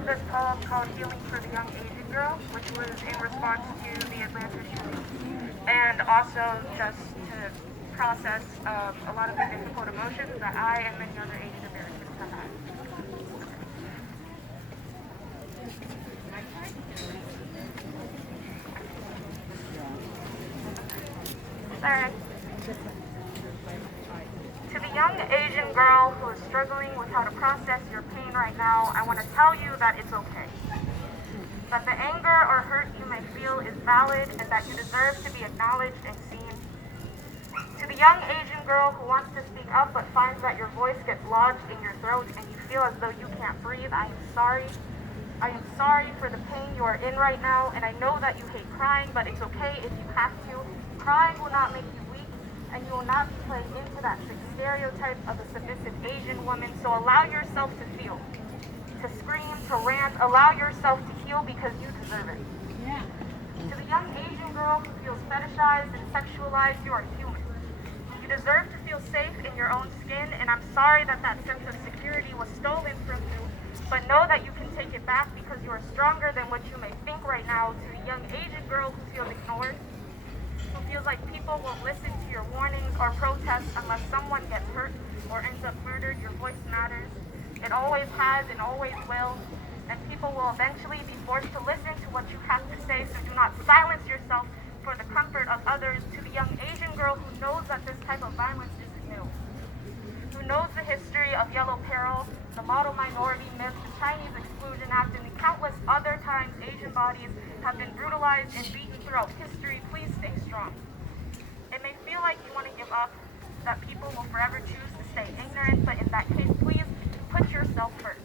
wrote this poem called Healing for the Young Asian Girl, which was in response to the Atlanta shooting, and also just to process a lot of the difficult emotions that I and many other Asian Americans have had. Alright. To the young Asian girl who is struggling with how to process your pain right now, I want to tell you that it's okay. That the anger or hurt you may feel is valid and that you deserve to be acknowledged and seen. To the young Asian girl who wants to speak up but finds that your voice gets lodged in your throat and you feel as though you can't breathe, I am sorry. I am sorry for the pain you are in right now, and I know that you hate crying, but it's okay if you have to. Crying will not make you weak, and you will not be playing into that stereotype of a submissive Asian woman, so allow yourself to feel, to scream, to rant, allow yourself to heal because you deserve it. Yeah. To the young Asian girl who feels fetishized and sexualized, you are human. You deserve to feel safe in your own skin, and I'm sorry that that sense of security was stolen from you, but know that you can take it back because you are stronger than what you may think right now. To the young Asian girl who feels ignored, who feels like people won't listen to your warnings or protests unless someone gets hurt or ends up murdered, your voice matters. It always has and always will, and people will eventually be forced to listen to what you have to say, so do not silence yourself for the comfort of others. To the young Asian girl who knows that this type of violence isn't new, who knows the history of yellow peril, the model minority myth, the Chinese Exclusion Act, and the countless other times Asian bodies have been brutalized and beaten throughout history, please stay strong. It may feel like you want to give up, that people will forever choose to stay ignorant, but in that case, please put yourself first.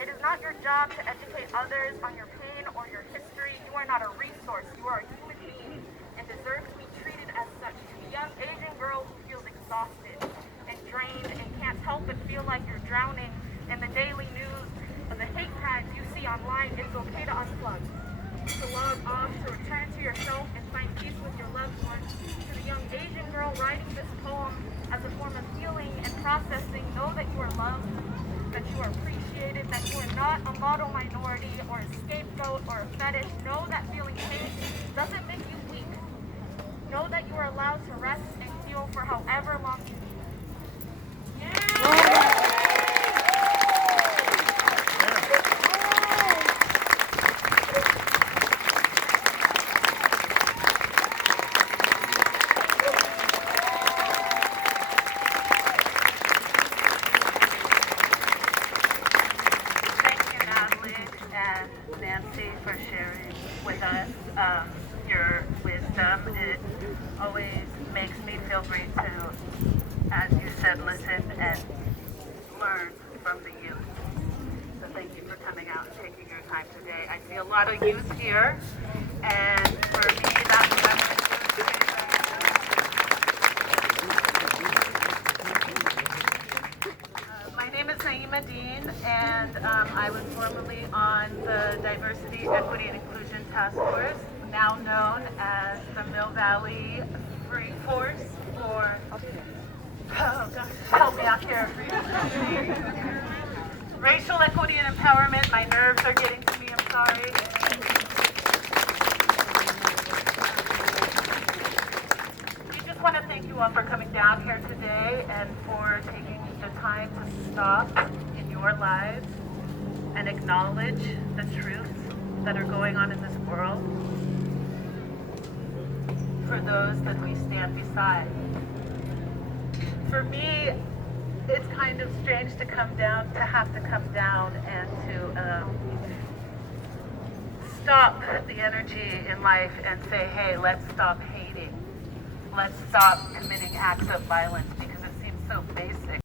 It is not your job to educate others on your pain or your history. You are not a resource. You are a human being and deserve to be treated as such. To the young Asian girl who feels exhausted and drained and can't help but feel like you're drowning in the daily news of the hate crimes you see online, it's okay to unplug, to log off, to return to yourself and find peace with your loved ones. To the young Asian girl writing this poem as a form of healing and processing, know that you are loved, that you are appreciated, that you are not a model minority or a scapegoat or a fetish. Know that feeling pain doesn't make you weak. Know that you are allowed to rest and heal for however long you need. Nancy, for sharing with us your wisdom. It always makes me feel great to, as you said, listen and learn from the youth. So thank you for coming out and taking your time today. I see a lot of youth here, and for me, that's what I'm My name is Naima Dean, and I was formerly on the Diversity, Equity, and Inclusion Task Force, now known as the Mill Valley Free Force for, oh gosh, help me out here. Racial equity and empowerment. My nerves are getting to me, I'm sorry. We just want to thank you all for coming down here today and for taking the time to stop in your lives and acknowledge the truths that are going on in this world for those that we stand beside. For me, it's kind of strange to have to come down and to stop the energy in life and say, hey, let's stop hating. Let's stop committing acts of violence because it seems so basic.